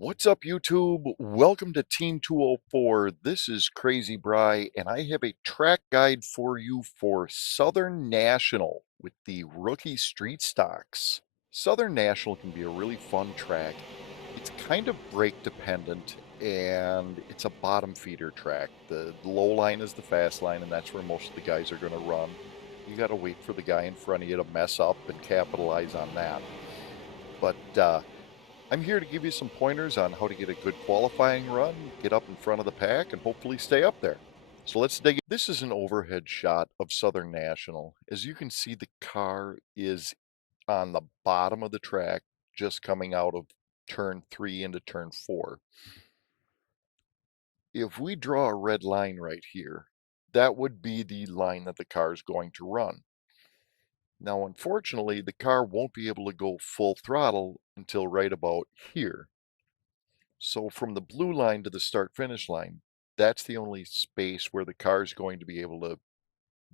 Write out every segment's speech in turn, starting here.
What's up, YouTube? Welcome to Team 204. This is Crazy Bry, and I have a track guide for you for Southern National with the rookie street stocks. Southern National can be a really fun track. It's kind of brake dependent, and it's a bottom feeder track. The low line is the fast line, and that's where most of the guys are going to run. You got to wait for the guy in front of you to mess up and capitalize on that. But I'm here to give you some pointers on how to get a good qualifying run, get up in front of the pack, and hopefully stay up there. So let's dig in. This is an overhead shot of Southern National. As you can see, the car is on the bottom of the track, just coming out of turn 3 into turn 4. If we draw a red line right here, that would be the line that the car is going to run. Now, unfortunately, the car won't be able to go full throttle until right about here. So from the blue line to the start finish line, that's the only space where the car is going to be able to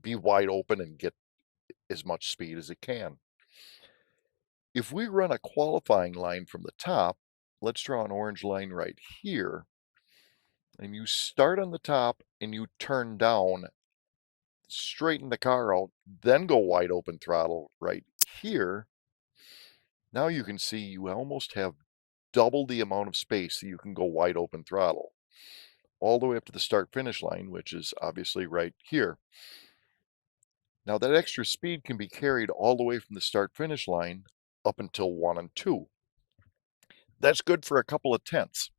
be wide open and get as much speed as it can. If we run a qualifying line from the top, let's draw an orange line right here, and you start on the top and you turn down, straighten the car out, then go wide open throttle right here. Now you can see you almost have double the amount of space that you can go wide open throttle, all the way up to the start finish line, which is obviously right here. Now that extra speed can be carried all the way from the start finish line up until 1 and 2. That's good for a couple of tenths.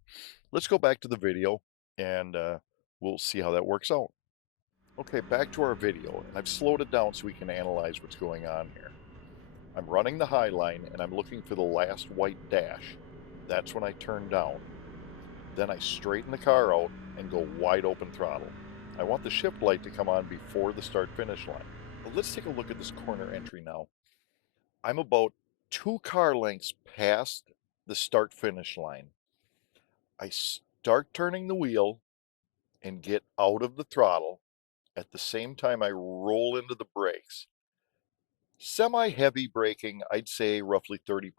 Let's go back to the video and we'll see how that works out. Okay, back to our video, and I've slowed it down so we can analyze what's going on here. I'm running the high line and I'm looking for the last white dash. That's when I turn down. Then I straighten the car out and go wide open throttle. I want the shift light to come on before the start finish line. Well, let's take a look at this corner entry now. I'm about 2 car lengths past the start finish line. I start turning the wheel and get out of the throttle. At the same time, I roll into the brakes. Semi-heavy braking, I'd say roughly 30%.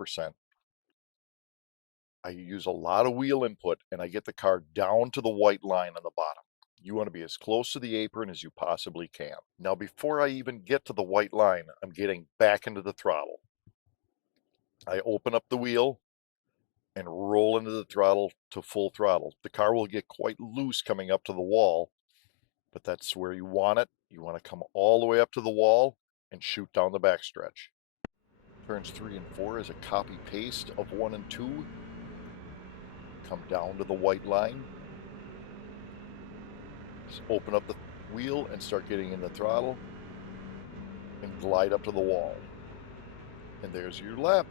I use a lot of wheel input and I get the car down to the white line on the bottom. You want to be as close to the apron as you possibly can. Now, before I even get to the white line, I'm getting back into the throttle. I open up the wheel and roll into the throttle to full throttle. The car will get quite loose coming up to the wall, but that's where you want it. You want to come all the way up to the wall and shoot down the backstretch. Turns 3 and 4 is a copy paste of 1 and 2. Come down to the white line. Just open up the wheel and start getting in the throttle and glide up to the wall. And there's your lap.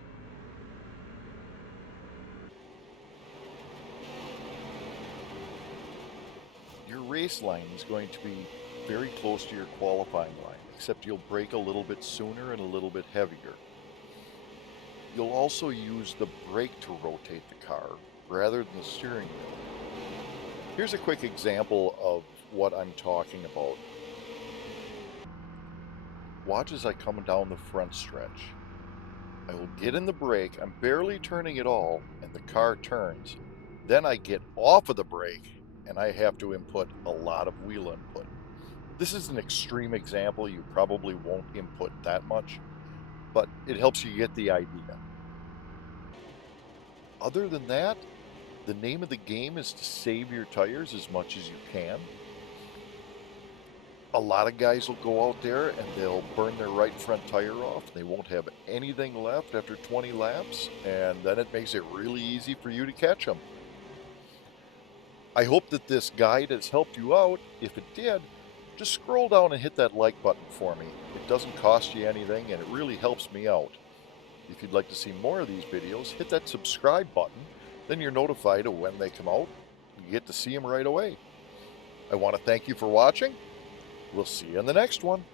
Your race line is going to be very close to your qualifying line, except you'll brake a little bit sooner and a little bit heavier. You'll also use the brake to rotate the car rather than the steering wheel. Here's a quick example of what I'm talking about. Watch as I come down the front stretch. I will get in the brake, I'm barely turning at all, and the car turns. Then I get off of the brake and I have to input a lot of wheel input. This is an extreme example, you probably won't input that much, but it helps you get the idea. Other than that, the name of the game is to save your tires as much as you can. A lot of guys will go out there and they'll burn their right front tire off. They won't have anything left after 20 laps, and then it makes it really easy for you to catch them. I hope that this guide has helped you out. If it did, just scroll down and hit that like button for me. It doesn't cost you anything and it really helps me out. If you'd like to see more of these videos, hit that subscribe button. Then you're notified of when they come out. You get to see them right away. I want to thank you for watching. We'll see you in the next one.